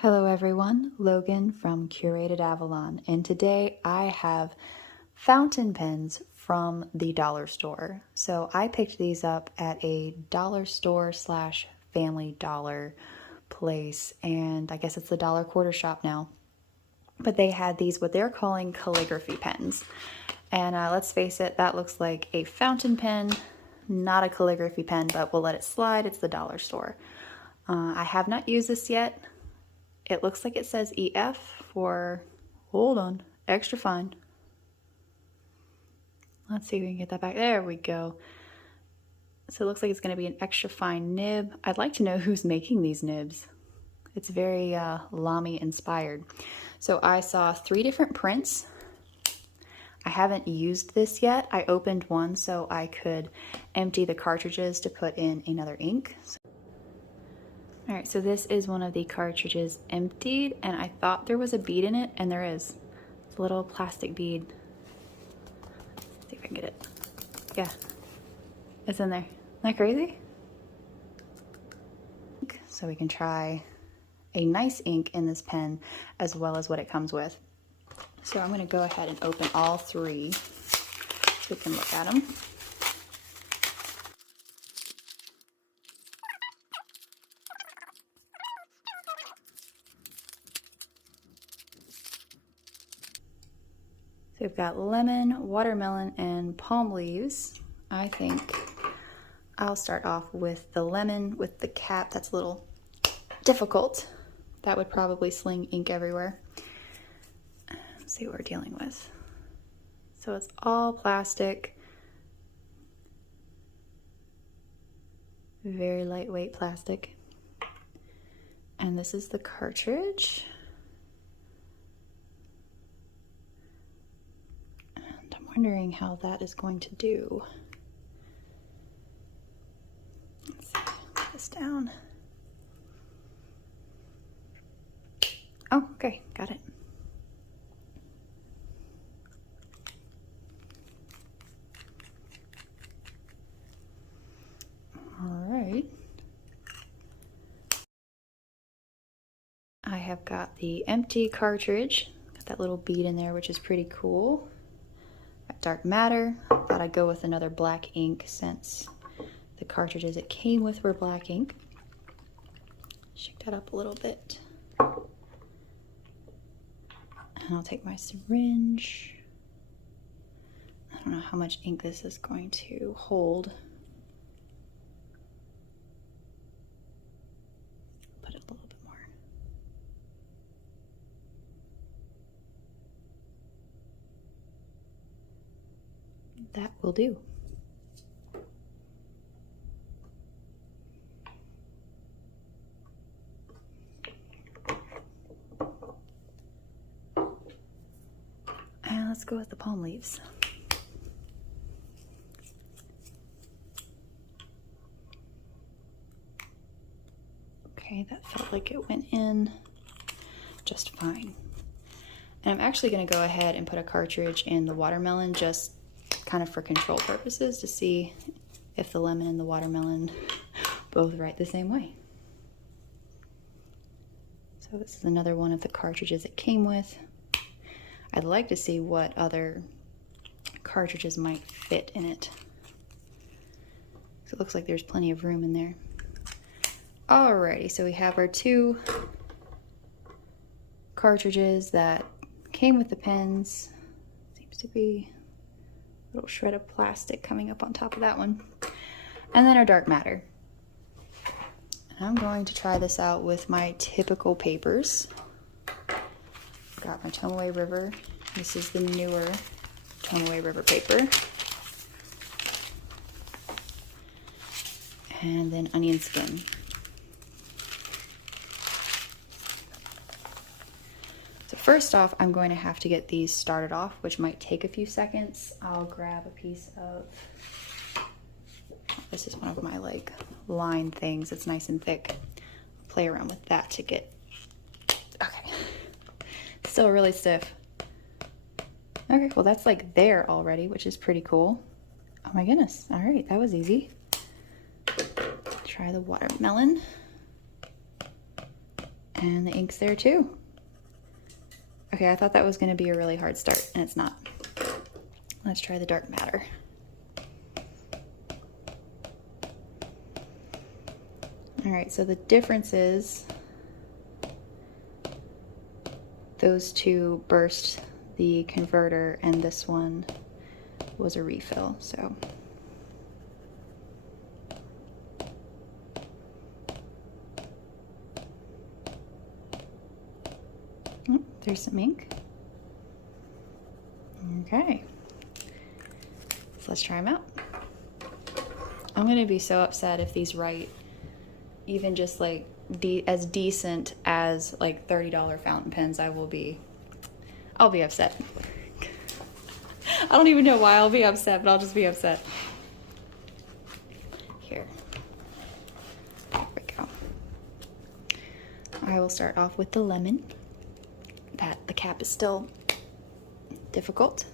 Hello everyone, Logan from Curated Avalon, and today I have fountain pens from the dollar store. So I picked these up at a dollar store slash family dollar place, and I guess it's the dollar quarter shop now. But they had these, what they're calling calligraphy pens. And let's face it, that looks like a fountain pen, not a calligraphy pen, but we'll let it slide. It's the dollar store. I have not used this yet. It looks like it says EF for, hold on, extra fine. Let's see if we can get that back. There we go. So it looks like it's going to be an extra fine nib. I'd like to know who's making these nibs. It's very Lamy inspired. So I saw 3 different prints. I haven't used this yet. I opened one so I could empty the cartridges to put in another ink. All right, so this is one of the cartridges emptied, and I thought there was a bead in it, and there is. It's a little plastic bead. Let's see if I can get it. Yeah, it's in there. Isn't that crazy? So we can try a nice ink in this pen as well as what it comes with. So I'm gonna go ahead and open all 3 so we can look at them. So we've got lemon, watermelon, and palm leaves. I think I'll start off with the lemon with the cap. That's a little difficult. That would probably sling ink everywhere. Let's see what we're dealing with. So it's all plastic. Very lightweight plastic. And this is the cartridge. Wondering how that is going to do. Let's see, put this down. Oh, okay, got it. All right. I have got the empty cartridge. Got that little bead in there, which is pretty cool. Dark matter. Thought I'd go with another black ink since the cartridges it came with were black ink. Shake that up a little bit. And I'll take my syringe. I don't know how much ink this is going to hold. Put it a little bit more. That will do. And let's go with the palm leaves. Okay, that felt like it went in just fine. And I'm actually going to go ahead and put a cartridge in the watermelon just kind of for control purposes to see if the lemon and the watermelon both write the same way. So this is another one of the cartridges it came with. I'd like to see what other cartridges might fit in it. So it looks like there's plenty of room in there. Alrighty, so we have our 2 cartridges that came with the pens. Seems to be little shred of plastic coming up on top of that one. And then our dark matter. I'm going to try this out with my typical papers. Got my Tomoe River. This is the newer Tomoe River Paper. And then onion skin. First off, I'm going to have to get these started off, which might take a few seconds. I'll grab a piece of, this is one of my like line things. It's nice and thick. Play around with that to get, okay. Still really stiff. Okay, well that's like there already, which is pretty cool. Oh my goodness, all right, that was easy. Try the watermelon. And the ink's there too. Okay, I thought that was going to be a really hard start, and it's not. Let's try the dark matter. All right, so the difference is those two burst the converter, and this one was a refill, so. Oh, there's some ink. Okay, so let's try them out. I'm gonna be so upset if these write even just like as decent as like $30 fountain pens. I'll be upset. I don't even know why I'll be upset, but I'll just be upset. Here. There we go. I will start off with the lemon. The cap is still difficult.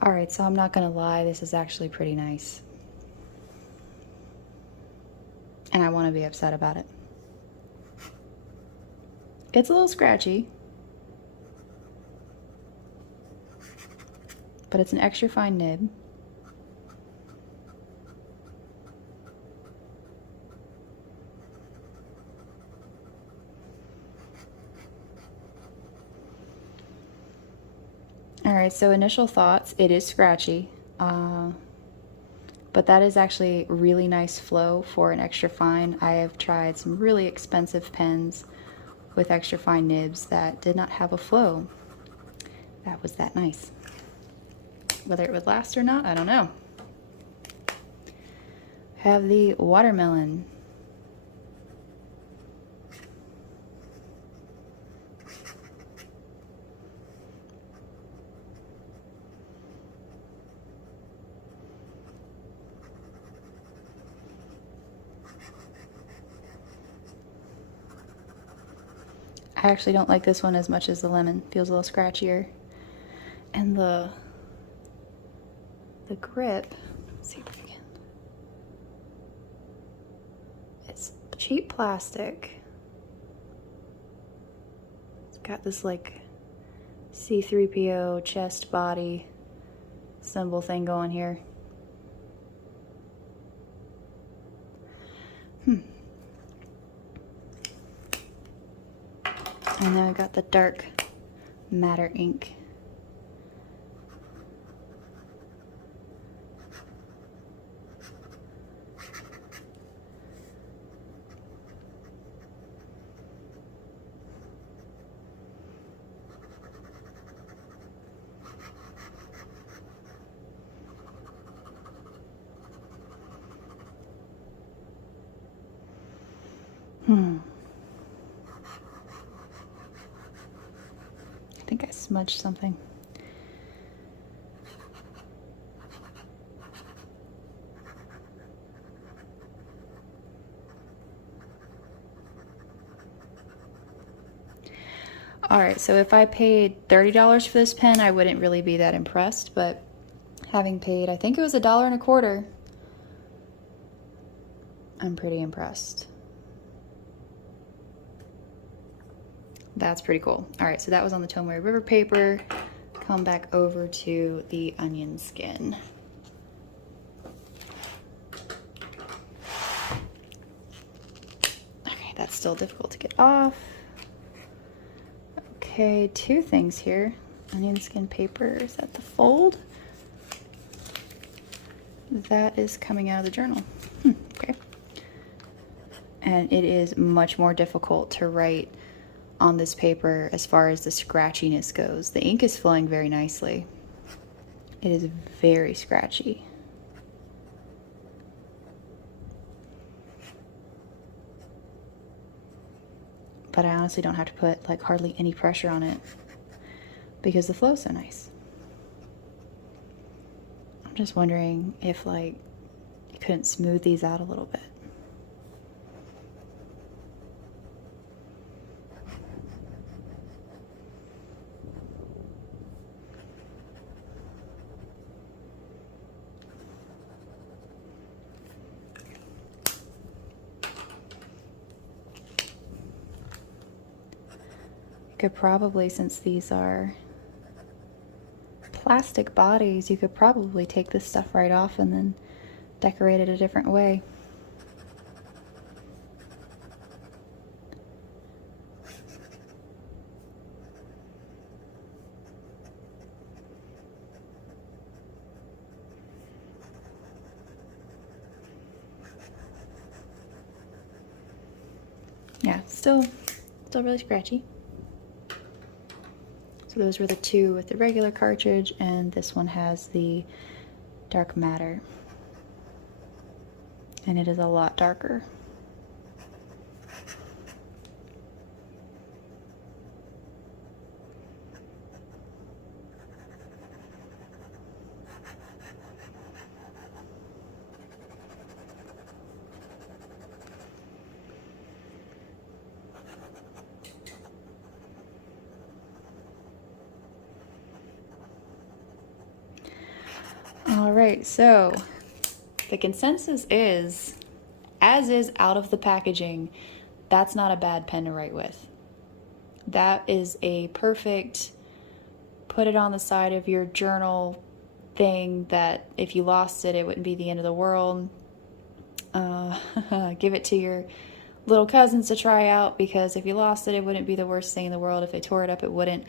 All right, so I'm not gonna lie, this is actually pretty nice. And I wanna be upset about it. It's a little scratchy, but it's an extra fine nib. All right, so initial thoughts, it is scratchy, but that is actually really nice flow for an extra fine. I have tried some really expensive pens with extra fine nibs that did not have a flow that was that nice. Whether it would last or not, I don't know. Have the watermelon. I actually don't like this one as much as the lemon. Feels a little scratchier. And the grip, let's see if I can. It's cheap plastic. It's got this like C3PO chest body symbol thing going here. And then I got the dark matter ink. I think I smudged something. All right, so if I paid $30 for this pen, I wouldn't really be that impressed, but having paid, I think it was $1.25, I'm pretty impressed. That's pretty cool. All right, so that was on the Tomoe River Paper. Come back over to the onion skin. Okay, that's still difficult to get off. Okay, two things here. Onion skin paper, is that the fold? That is coming out of the journal. Okay. And it is much more difficult to write on this paper as far as the scratchiness goes. The ink is flowing very nicely. It is very scratchy. But I honestly don't have to put like hardly any pressure on it because the flow is so nice. I'm just wondering if like you couldn't smooth these out a little bit. Could probably, since these are plastic bodies, you could probably take this stuff right off and then decorate it a different way. Yeah, still really scratchy. So those were the two with the regular cartridge, and this one has the dark matter. And it is a lot darker. All right, so the consensus is, as is out of the packaging, that's not a bad pen to write with. That is a perfect put it on the side of your journal thing that if you lost it, it wouldn't be the end of the world. Give it to your little cousins to try out, because if you lost it, it wouldn't be the worst thing in the world. If they tore it up, it wouldn't.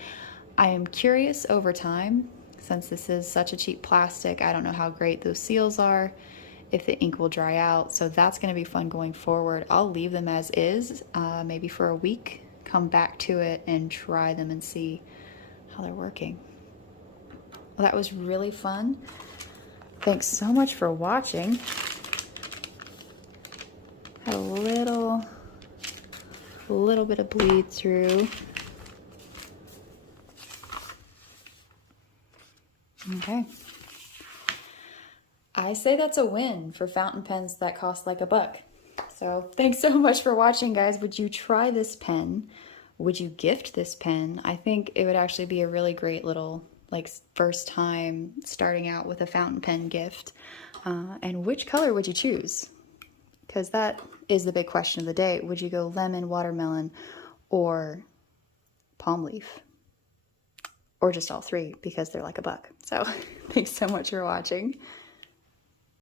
I am curious over time, since this is such a cheap plastic, I don't know how great those seals are, if the ink will dry out. So that's going to be fun going forward. I'll leave them as is, maybe for a week, come back to it and try them and see how they're working. Well, that was really fun. Thanks so much for watching. Had a little bit of bleed through. Okay. I say that's a win for fountain pens that cost like $1. So thanks so much for watching, guys. Would you try this pen? Would you gift this pen? I think it would actually be a really great little, like, first time starting out with a fountain pen gift. And which color would you choose? Because that is the big question of the day. Would you go lemon, watermelon, or palm leaf? Or just all three, because they're like $1. So thanks so much for watching.